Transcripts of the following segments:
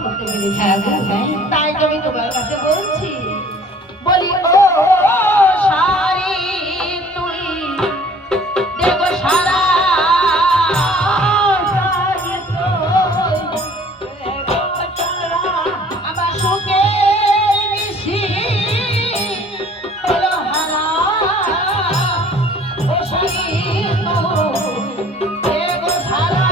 করতে পেরেছি। হ্যাঁ গো, হ্যাঁ। তাই তো আমি তোমার কাছে বলছি, বলি ও সারি তুই দেখো সারা সারি তুই দেখো সারা আমার সুখের নিশি হলো হারা ও সারি তুই দেখো সারা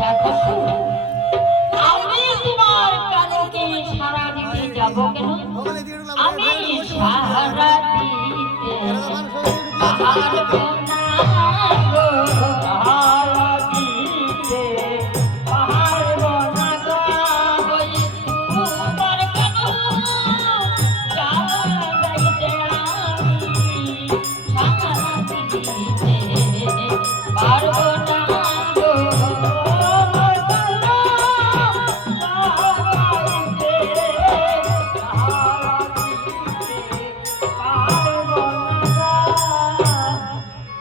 দেখো শুন, আমি তোমার কানকে সারা দিতে যাব কেন? আমি সারা দিতে পারবো না গো, সারা দিতে পারবো না গো। ওই তোমার কেন সারা দিতে আমি সারা দিতে পারবো না গো।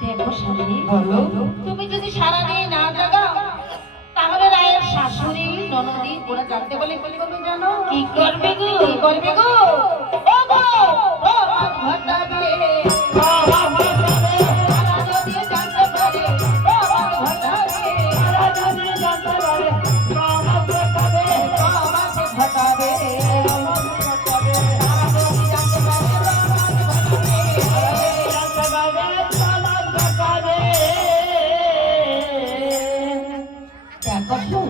দেখো স্বামী, বলো। তুমি যদি সারাদিন না জাগাও তাহলে রায়ের শাশুড়ি ননদি ওরা জানতে বলে কি করবে জানো? কি করবে গো? কি করবে গো? ও গো, ও মাছ ঘটাবে, তারা যদি জানতে পারে, ও মাছ ঘটাবে, তারা যদি জানতে পারে, ও মাছ ঘটাবে, ও মাছ ঘটাবে, তারা যদি জানতে পারে, ও মাছ ঘটাবে। দেখো শুন,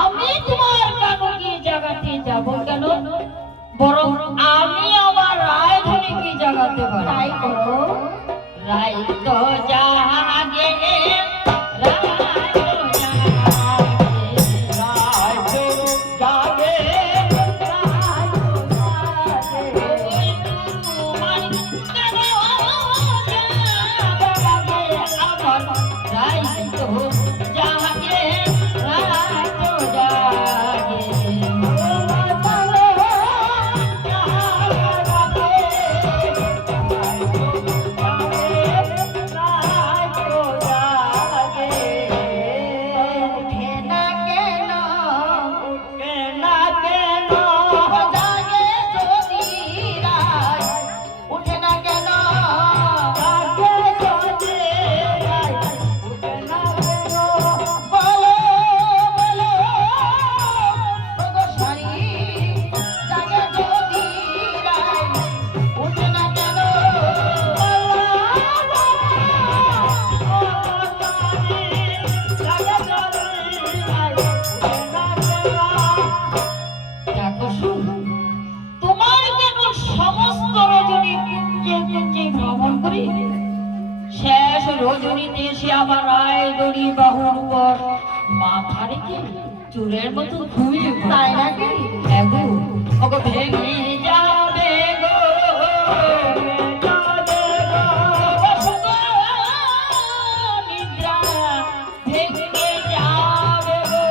আমি তোমার কানুকে জাগাতে যাব কেন? বরং আমি আমার রায়ধনীকে জাগাতে পারি। তাই করো। রায় তো জাগে, রায় তো জাগে, রায় তো জাগে, রায় তো জাগে। ওই তোমার কেন জাগে আমার রায় তো জাগে, রায় তো জাগে। দেখো শুন, তোমার কেন সমস্ত রজনী কুঞ্জে কুঞ্জে ভ্রমণ করি, শেষ রজনীতে এসে আমার রায়দড়ি বাহুর উপর মাথা রেখে চুলের মতো ঘুমিয়ে পড়ি। তাই নাকি? হ্যাঁ গো, ওগো ভেঙে যাবে গো, ভেঙে যাবে গো, বসগো নিদ্রা ভেঙে যাবে গো,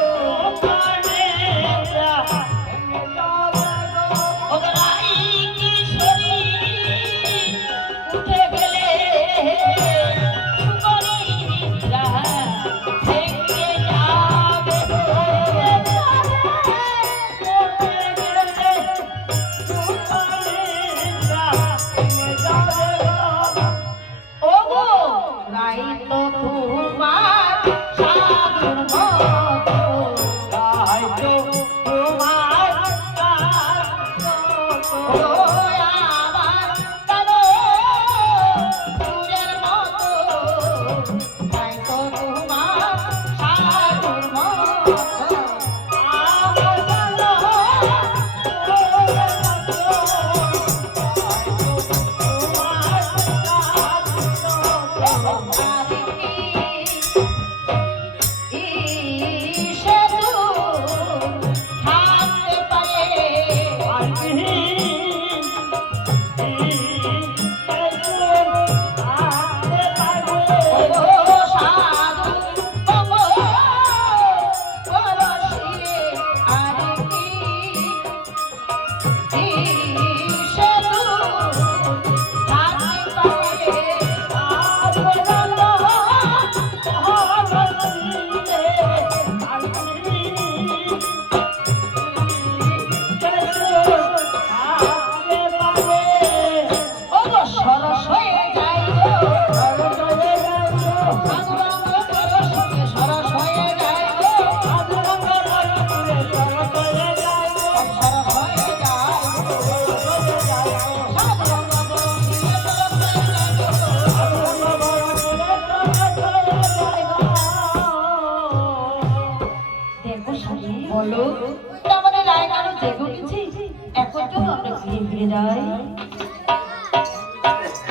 নিদ্রা ভেঙে যাবে গো। ওগো রাই কিশোরী উঠে গেলে সুন্দরী নিদ্রা ভেঙে যাবে গো। ওগো রাই তো তোমার সাধুর মতো, রাই তো তোমার ও আমার কালো চুলের মতো, রাই তো তোমার সাধুর মতো। সরস হয়ে যায় গো, সরস হয়ে যায় গো। দেখো স্বামী, বলো আমাদের রায় কেন জেগে উঠেছে? এখন চলো আমরা ফিরে ফিরে যাই।